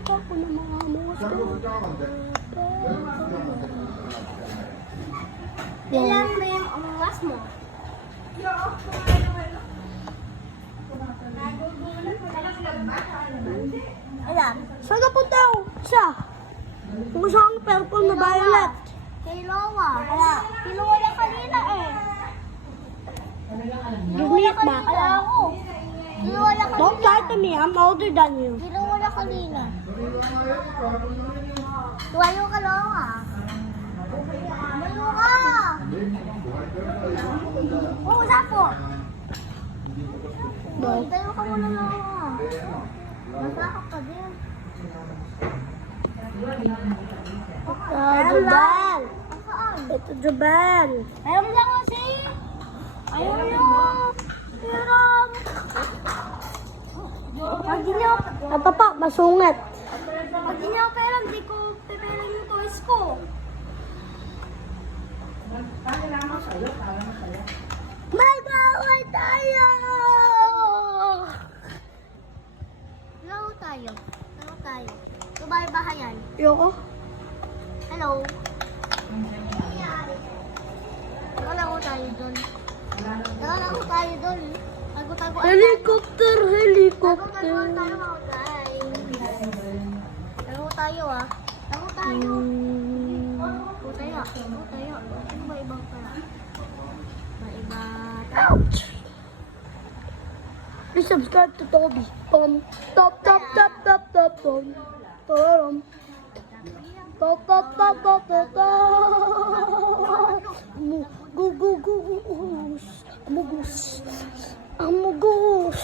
Nakita ko ng mga monster. Ilan mo yung umangas mo? Ayan. Saan ka punta? Siya. Kung saan ang purple na violet. Kay Lowa. Kay Lowa na kanina eh. Unique ba? Kaya ako. Kay Lowa na Don't kanina. lie to me. I'm older than you. Kay Lowa na kanina. Tuwayo ka, Lowa. Tuwayo ka. Oo, sapo. Tayo ka muna, Lowa. Nasakap ka din. Jubel. Saan? Ito, Jubel. Ayaw mo lang kasi. Ayaw niyo. Hiram. Pag di niyo, Ito pa, masungit. pag di niyo pera, hindi ko pipera yung toys ko. Mag-away tayo! Laro tayo. Laro tayo. Tubahay-bahayan. Yoko? Hello. Laro tayo doon. Laro tayo doon. Tago-tagoan tayo. Helicopter, helicopter. Tago-tagoan tayo mga guys. Laro tayo ah. Laro tayo. Laro tayo. Laro tayo. Ano ba ibang pala? Iba tayo. Please subscribe to Toby. Top, top, top, top, top, top. Tom. Top, top, top, top, top, top. Go, go, go, go. Amugus. Amugus.